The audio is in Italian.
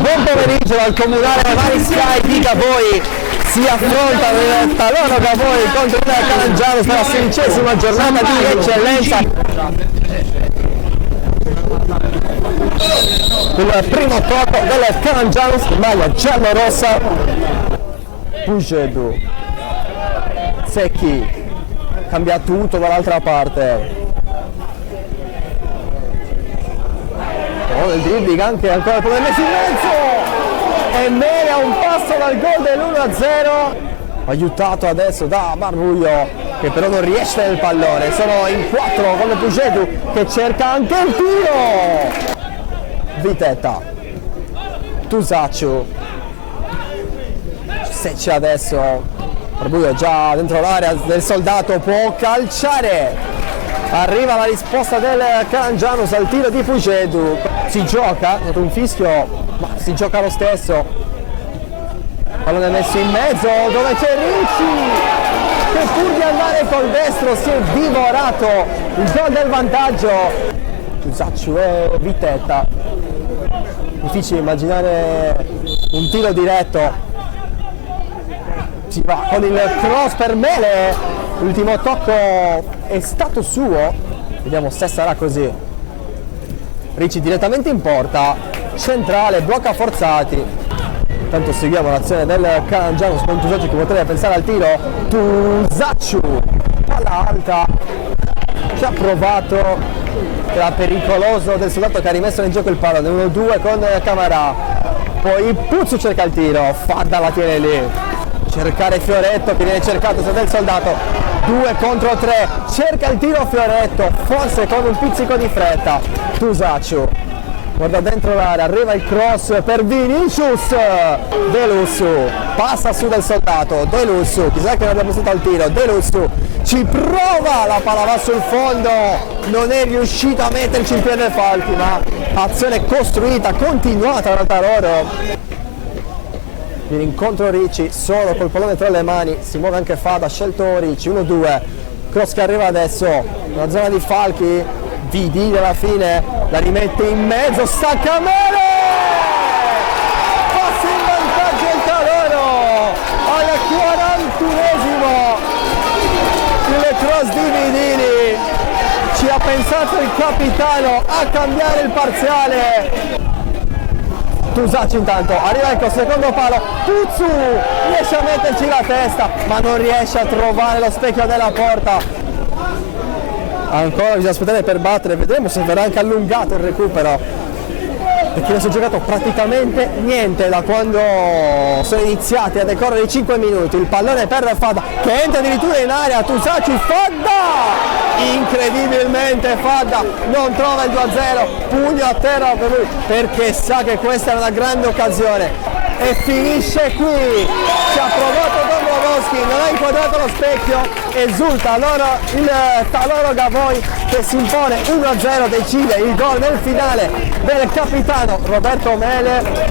Buon pomeriggio dal comunale Mariscai di Gavoi. Si affronta il Taloro Gavoi contro il Calangianus per la 16ª giornata di eccellenza. Il primo tocco del Calangianus, maglia giallo-rossa. Pugedu, Secchi, cambia tutto dall'altra parte. Il dribbling anche ancora come messo in mezzo e Mele a un passo dal gol dell'1-0, aiutato adesso da Barbuglio che però non riesce nel pallone. Sono in 4 con Pugedu che cerca anche il tiro. Vitetta, Tusacciu, Seccia adesso, Barbuglio già dentro l'area del Soldato, può calciare. Arriva la risposta del Calangianus al tiro di Pugedu. Si gioca, dopo un fischio, ma si gioca lo stesso. Pallone messo in mezzo dove c'è Ricci che pur di andare col destro si è divorato il gol del vantaggio. Tusacciu e Vitetta. Difficile immaginare un tiro diretto. Si va con il cross per Mele. L'ultimo tocco è stato suo, vediamo se sarà così. Ricci direttamente in porta, centrale, blocca forzati. Intanto seguiamo l'azione del Calangianus con Tusacciu che potrebbe pensare al tiro. Tusacciu, palla alta, ci ha provato, era pericoloso del Soldato che ha rimesso in gioco il pallone. 1-2 con Camarà, poi Puzzu cerca il tiro, Fadda la tiene lì. Cercare Fioretto che viene cercato del Soldato, 2 contro 3, cerca il tiro Fioretto, forse con un pizzico di fretta. Tusacciu guarda dentro l'area, arriva il cross per Vinicius, De Lussu passa su del Soldato, De Lussu, chissà che non abbia pensato al tiro, De Lussu ci prova, la palla va sul fondo, non è riuscito a metterci il piede Falchi, ma azione costruita, continuata da Taloro. Viene incontro Ricci, solo col pallone tra le mani, si muove anche Fada, scelto Ricci, 1-2, cross che arriva adesso, nella zona di Falchi, Vidini alla fine, la rimette in mezzo, stacca Mele! Passa in vantaggio il Taloro, al 41esimo, il cross di Vidini, ci ha pensato il capitano a cambiare il parziale. Tusacciu intanto, arriva ecco secondo palo, Puzzu riesce a metterci la testa ma non riesce a trovare lo specchio della porta. Ancora bisogna aspettare per battere, vedremo se verrà anche allungato il recupero, perché non si è giocato praticamente niente da quando sono iniziati a decorrere i 5 minuti. Il pallone per Fadda che entra addirittura in area, Tusacciu, Fadda! Incredibilmente Fadda non trova il 2-0, pugno a terra per lui perché sa che questa è una grande occasione e finisce qui. Ci ha provato Dombrowski, non ha inquadrato lo specchio, esulta allora il Taloro Gavoi che si impone 1-0, decide il gol nel finale del capitano Roberto Mele.